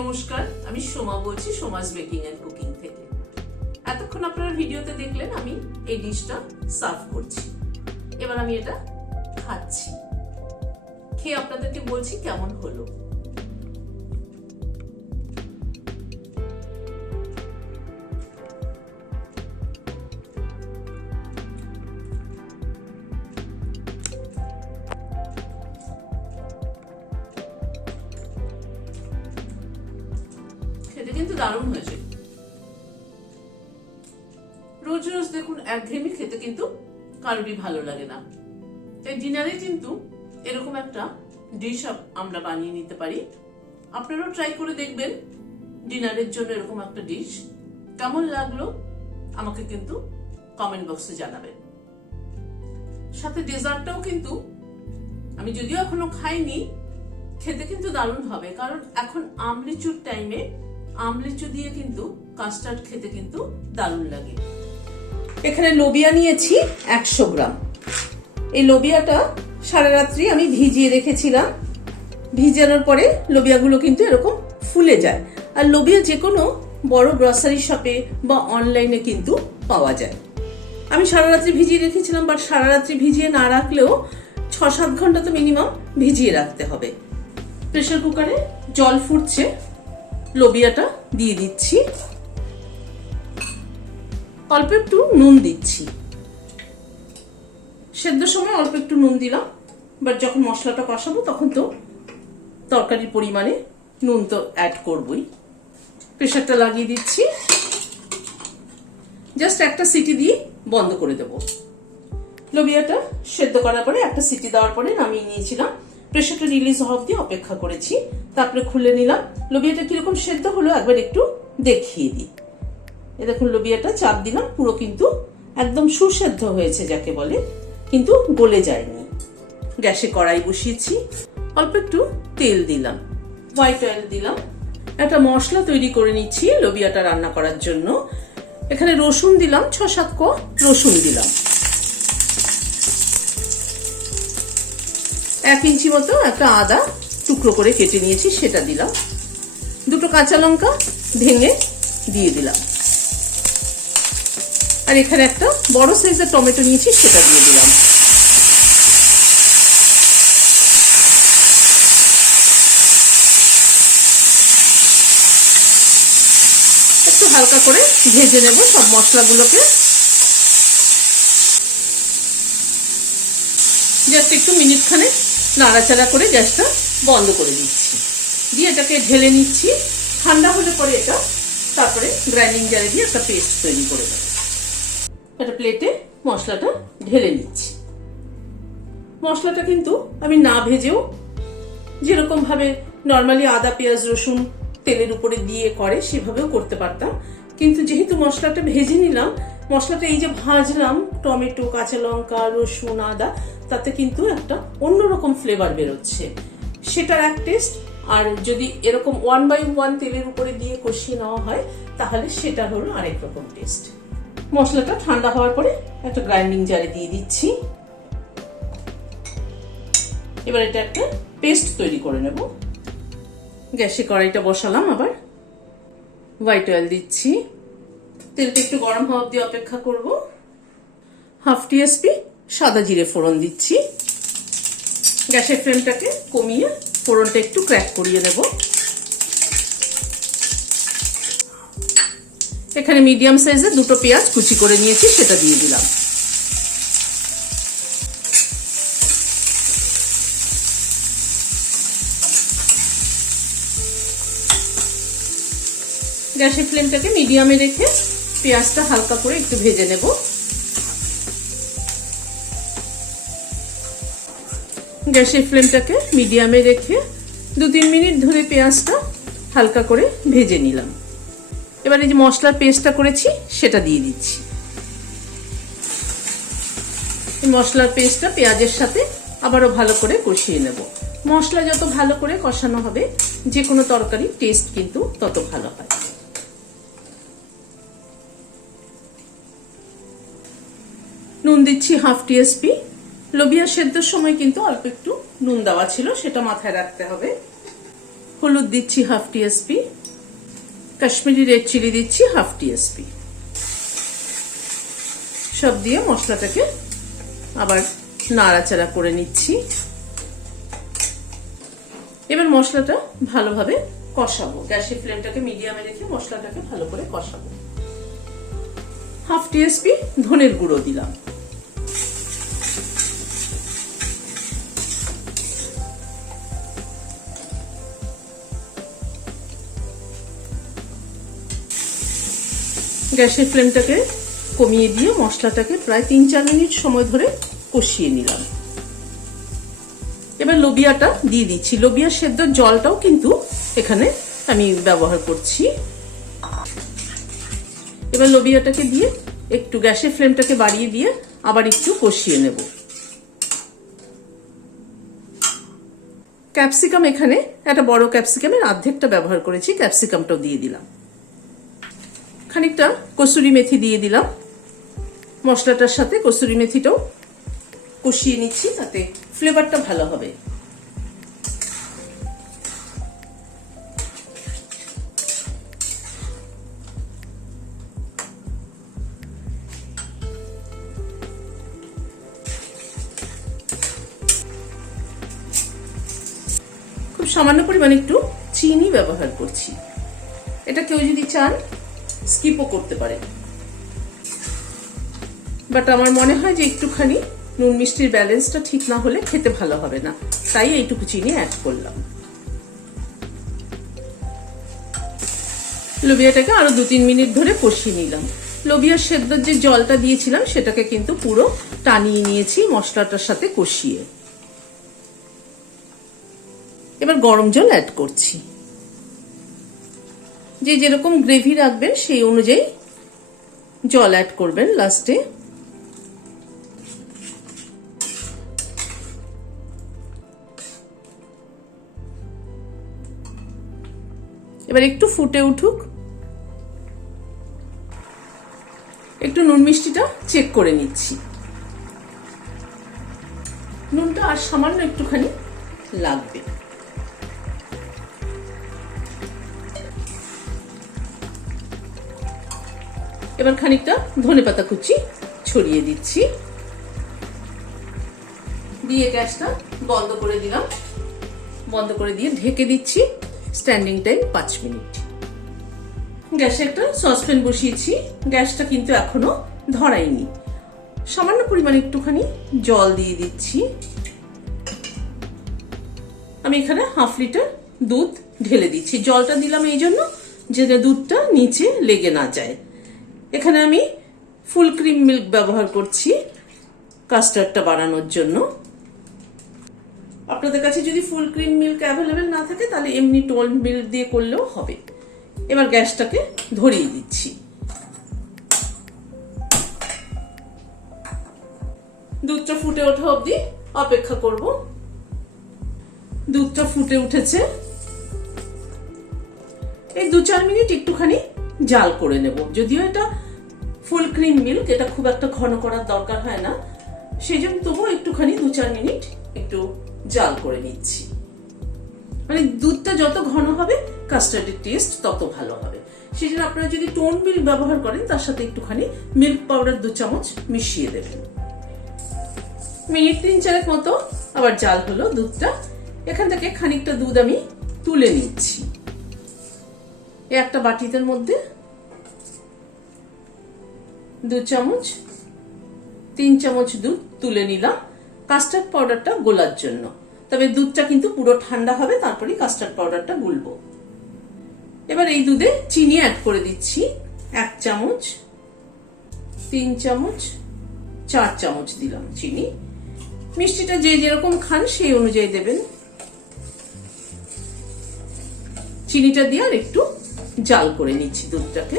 নমস্কার, আমি সোমা বলছি সোমাস বেকিং এন্ড কুকিং থেকে। এতক্ষণ আপনারা ভিডিওতে দেখলেন আমি এই ডিশটা সার্ভ করছি। এবার আমি এটা খাচ্ছি, খেয়ে আপনাদেরকে বলছি কেমন হলো। খেতে কিন্তু দারুণ হয়েছে। রোজ রোজ দেখুন একঘেয়েমি খেতে কিন্তু কারোরই ভালো লাগে না, তাই ডিনারে কিন্তু এরকম একটা ডিশ আমরা বানিয়ে নিতে পারি। আপনারাও ট্রাই করে দেখবেন ডিনারের জন্য এরকম একটা ডিশ। কেমন লাগলো আমাকে কিন্তু কমেন্ট বক্সে জানাবেন। সাথে ডেজার্টটাও কিন্তু আমি যদিও এখনো খাইনি, খেতে কিন্তু দারুণ হবে, কারণ এখন আমলিচুর টাইমে আমলিচু দিয়ে কিন্তু কাস্টার্ড খেতে কিন্তু দারুণ লাগে। এখানে লোবিয়া নিয়েছি 100 গ্রাম। এই লোবিয়াটা সারা রাত্রি আমি ভিজিয়ে রেখেছিলাম। ভিজানোর পরে লোবিয়াগুলো কিন্তু এরকম ফুলে যায়। আর লোবিয়া যে কোনো বড় গ্রসারি শপে বা অনলাইনে কিন্তু পাওয়া যায়। আমি সারা রাত্রি ভিজিয়ে রেখেছিলাম, বাট সারা রাত্রি ভিজিয়ে না রাখলেও 6-7 ঘন্টা তো মিনিমাম ভিজিয়ে রাখতে হবে। প্রেসার কুকারে জল ফুটছে, লোবিয়াটা দিয়ে দিচ্ছি, অল্প একটু নুন দিচ্ছি। সেদ্ধর সময় অল্প একটু নুন দিলাম, বাট যখন মশলাটা কষাবো তখন তো তরকারির পরিমাণে নুন তো অ্যাড করবই। প্রেসারটা লাগিয়ে দিচ্ছি, জাস্ট একটা সিটি দিয়ে বন্ধ করে দেব। লোবিয়াটা সেদ্ধ করার পরে একটা সিটি দেওয়ার পরে নামিয়ে নিয়েছিলাম। প্রেসারটা রিলিজ হওয়া অবধি অপেক্ষা করেছি, তারপরে খুলে নিলাম। লোবিয়াটা কিরকম সেদ্ধ হলো একবার একটু দেখিয়ে দিই। এ দেখুন লোবিয়াটা চাপ দিলাম, পুরো কিন্তু একদম সুসেদ্ধ হয়েছে যাকে বলে, কিন্তু গলে যায়নি। গ্যাসে কড়াই বসিয়েছি, অল্প একটু তেল দিলাম, হোয়াইট অয়েল দিলাম। একটা মশলা তৈরি করে নিচ্ছি লোবিয়াটা রান্না করার জন্য। এখানে রসুন দিলাম, 6-7 কোয়া রসুন দিলাম। 1 ইঞ্চি মতো একটা আদা টুকরো করে কেটে নিয়েছি, সেটা দিলাম। 2টো কাঁচা লঙ্কা ভেঙে দিয়ে দিলাম। আর এখানে একটা বড় সাইজের টমেটো নিয়েছি, সেটা দিয়ে দিলাম। একটু হালকা করে ভেজে নেব সব মশলাগুলোকে। জাস্ট একটু মিনিট খানেক নাড়াচাড়া করে গ্যাসটা বন্ধ করে দিচ্ছি, দিয়ে এটাকে ঢেলে নিচ্ছি। ঠান্ডা হলে পরে এটা তারপরে গ্রাইন্ডিং জারে দিয়ে একটা পেস্ট তৈরি করে দেবো। একটা প্লেটে মশলাটা ঢেলে নিচ্ছি। মশলাটা কিন্তু আমি না ভেজেও যেরকম ভাবে নর্মালি আদা পেঁয়াজ রসুন তেলের উপরে দিয়ে করে সেভাবেও করতে পারতাম, কিন্তু যেহেতু মশলাটা ভেজে নিলাম, মশলাটা এই যে ভাজলাম টমেটো কাঁচা লঙ্কা রসুন আদা, তাতে কিন্তু একটা অন্যরকম ফ্লেভার বেরোচ্ছে, সেটার এক টেস্ট। আর যদি এরকম 1/1 তেলের উপরে দিয়ে কষিয়ে নেওয়া হয় তাহলে সেটা হলো আরেক রকম টেস্ট। মশলাটা ঠান্ডা হওয়ার পরে একটা গ্রাইন্ডিং জারে দিয়ে দিচ্ছি। এবার এটা একটা পেস্ট তৈরি করে নেব। গ্যাসে কড়াইটা বসালাম, আবার হোয়াইট অয়েল দিচ্ছি। তেলটা একটু গরম হওয়া অবধি অপেক্ষা করব। 1/2 টিস্পুন সাদা জিরে ফোড়ন দিচ্ছি। গ্যাসের ফ্লেমটাকে কমিয়ে ফোড়নটা একটু ক্র্যাক করিয়ে নেব। এখানে মিডিয়াম সাইজের 2টো পেঁয়াজ কুচি করে নিয়েছি, সেটা দিয়ে দিলাম। গ্যাসের ফ্লেমটাকে মিডিয়ামে রেখে পেঁয়াজটা হালকা করে একটু ভেজে নেব। গ্যাসের ফ্লেমটাকে মিডিয়ামে রেখে 2-3 মিনিট ধরে পেঁয়াজটা হালকা করে ভেজে নিলাম। এবার এই যে মশলার পেস্টটা করেছি সেটা দিয়ে দিচ্ছি। এই মশলার পেস্টটা পেঁয়াজের সাথে আবারও ভালো করে কষিয়ে নেব। মশলা যত ভালো করে কষানো হবে যে কোনো তরকারি টেস্ট কিন্তু তত ভালো হয়। নুন দিচ্ছি 1/2 টিস্পুন। লোবিয়া সেদ্ধর সময় কিন্তু অল্প একটু নুন দেওয়া ছিল, সেটা মাথায় রাখতে হবে। হলুদ দিচ্ছি half TSP, Kashmiri red chilli দিচ্ছি হাফ টিএসপি। সব দিয়ে মশলাটাকে আবার নাড়াচাড়া করে নিচ্ছি। এবার মশলাটা ভালোভাবে কষাবো, গ্যাসের ফ্লেমটাকে মিডিয়ামে রেখে মশলাটাকে ভালো করে কষাবো। হাফ টিএসপি ধনের গুঁড়ো দিলাম, গ্যাসের ফ্লেমটাকে কমিয়ে দিয়ে মশলাটাকে প্রায় 3-4 মিনিট সময় ধরে কষিয়ে নিলাম। এবার লোবিয়াটা দিয়ে দিচ্ছি, লোবিয়া সেদ্ধ জলটাও কিন্তু এখানে আমি ব্যবহার করছি। এবার লোবিয়াটাকে দিয়ে একটু গ্যাসের ফ্লেমটাকে বাড়িয়ে দিয়ে আবার একটু কষিয়ে নেব। ক্যাপসিকাম এখানে একটা বড় ক্যাপসিকামের অর্ধেকটা ব্যবহার করেছি, ক্যাপসিকামটাও দিয়ে দিলাম। খানিকটা কসুরি মেথি দিয়ে দিলাম, মশলাটার সাথে কসুরি মেথিটাও কষিয়ে নিচ্ছি, তাতে ফ্লেভারটা ভালো হবে। খুব সামান্য পরিমাণে একটু চিনি ব্যবহার করছি, এটা কেউ যদি চান স্কিপও করতে পারে, বাট আমার মনে হয় যে একটুখানি নুন মিষ্টির ব্যালেন্সটা ঠিক না হলে খেতে ভালো হবে না, তাই এইটুকু চিনি অ্যাড করলাম। লোবিয়াটাকে আরো 2-3 মিনিট ধরে কষিয়ে নিলাম। লোবিয়ার সেদ্ধর যে জলটা দিয়েছিলাম সেটাকে কিন্তু পুরো টানিয়ে নিয়েছি মশলাটার সাথে কষিয়ে। এবার গরম জল অ্যাড করছি, যে যেরকম গ্রেভি রাখবেন সেই অনুযায়ী জল অ্যাড করবেন লাস্টে। এবার একটু ফুটে উঠুক, একটু নুন মিষ্টিটা চেক করে নিচ্ছি। নুনটা আর সামান্য একটুখানি লাগবে। এবার খানিকটা ধনেপাতা কুচি ছড়িয়ে দিচ্ছি, দিয়ে গ্যাসটা বন্ধ করে দিলাম। বন্ধ করে দিয়ে ঢেকে দিচ্ছি, স্ট্যান্ডিং টাইম 5 মিনিট। গ্যাসে একটা সসপ্যান বসিয়েছি, গ্যাসটা কিন্তু এখনো ধরাইনি। সামান্য পরিমাণে একটুখানি জল দিয়ে দিচ্ছি। আমি এখানে হাফ লিটার দুধ ঢেলে দিচ্ছি, জলটা দিলাম এই জন্য যে দুধটা নিচে লেগে না যায়। এখানে আমি ফুল ক্রিম মিল্ক ব্যবহার করছি কাস্টার্ডটা বানানোর জন্য। আপনাদের কাছে যদি ফুল ক্রিম মিল্ক অ্যাভেলেবেল না থাকে তাহলে এমনি টোল্ড মিল্ক দিয়ে করলেও হবে। এবার গ্যাসটাকে ধরিয়ে দিচ্ছি। দুধটা ফুটে ওঠা অবধি অপেক্ষা করব। দুধটা ফুটে উঠেছে, এই 2-4 মিনিট একটুখানি জাল করে নেব। যদিও এটা ফুল ক্রিম মিল্ক, এটা খুব একটা ঘন করার দরকার হয় না, সেই জন্য তবুও একটুখানি 2-4 মিনিট একটু জাল করে নিচ্ছি। মানে দুধটা যত ঘন হবে কাস্টার্ডের টেস্ট তত ভালো হবে। সেই জন্য আপনারা যদি টোন মিল্ক ব্যবহার করেন তার সাথে একটুখানি মিল্ক পাউডার 2 চামচ মিশিয়ে দেবেন। মিনিট 3-4 মতো আবার জাল হলো দুধটা। এখান থেকে খানিকটা দুধ আমি তুলে নিচ্ছি। একটা বাটির মধ্যে 2 চামচ 3 চামচ দুধ তুলে নিলাম কাস্টার্ড পাউডারটা গোলার জন্য। তবে দুধটা কিন্তু পুরো ঠান্ডা হবে, তারপরে কাস্টার্ড পাউডারটা গুলবো। এবার এই দুধে চিনি অ্যাড করে দিচ্ছি 1 চামচ, 3 চামচ, 4 চামচ দিলাম চিনি। মিষ্টিটা যে যেরকম খান সেই অনুযায়ী দেবেন। চিনিটা দিয়ে আর একটু জাল করে নিচ্ছি দুধটাকে।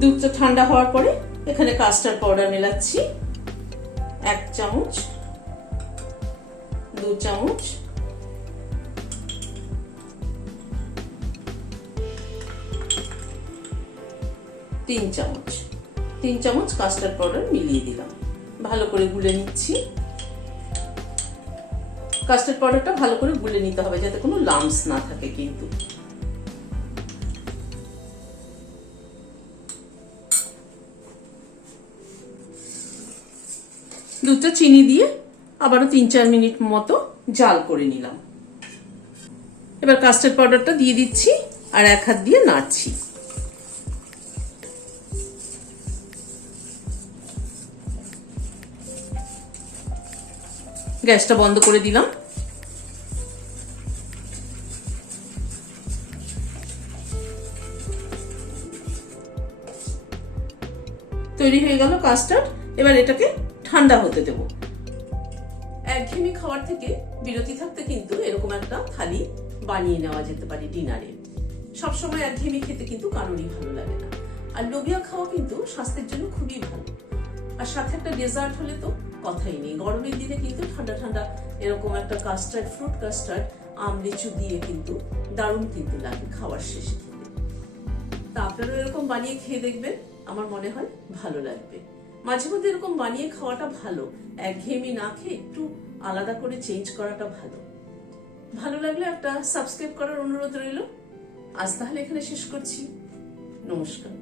দুধটা ঠান্ডা হওয়ার পরে এখানে কাস্টার্ড পাউডার মেলাচ্ছি 1 চামচ, 2 চামচ, 3 চামচ। 3 চামচ কাস্টার্ড পাউডার মিলিয়ে দিলাম, ভালো করে গুলে নিচ্ছি। কাস্টার্ড পাউডারটা ভালো করে গুলে নিতে হবে যাতে কোনো লাম্পস না থাকে কিন্তু। দুধটা চিনি দিয়ে আবারও 3-4 মিনিট মতো জাল করে নিলাম। এবার কাস্টার্ড পাউডারটা দিয়ে দিচ্ছি আর এক হাত দিয়ে নাড়ছি। গ্যাসটা বন্ধ করে দিলাম। তৈরি হয়ে গেল কাস্টার্ড। এবার এটাকে ঠান্ডা হতে দেব। একঘেয়েমি খাওয়ার থেকে বিরতি থাকতে কিন্তু এরকম একটা থালি বানিয়ে নেওয়া যেতে পারে ডিনারে। সবসময় একঘেয়েমি খেতে কিন্তু কারোরই ভালো লাগে না, আর লোবিয়া খাওয়া কিন্তু স্বাস্থ্যের জন্য খুবই ভালো। আর সাথে একটা ডেজার্ট হলে তো কথাই নেই। গরমের দিনে কিন্তু ঠান্ডা ঠান্ডা এরকম একটা কাস্টার্ড, ফ্রুট কাস্টার্ড, আম লিচু দিয়ে কিন্তু দারুণ কিন্তু লাগে খাওয়ার শেষে খেতে। তা আপনারা এরকম বানিয়ে খেয়ে দেখবেন, আমার মনে হয় ভালো লাগবে। মাঝে মধ্যে এরকম বানিয়ে খাওয়াটা ভালো, একঘেয়েমি না খেয়ে একটু আলাদা করে চেঞ্জ করাটা ভালো। ভালো লাগলে একটা সাবস্ক্রাইব করার অনুরোধ রইল। আজ তাহলে এখানে শেষ করছি। নমস্কার।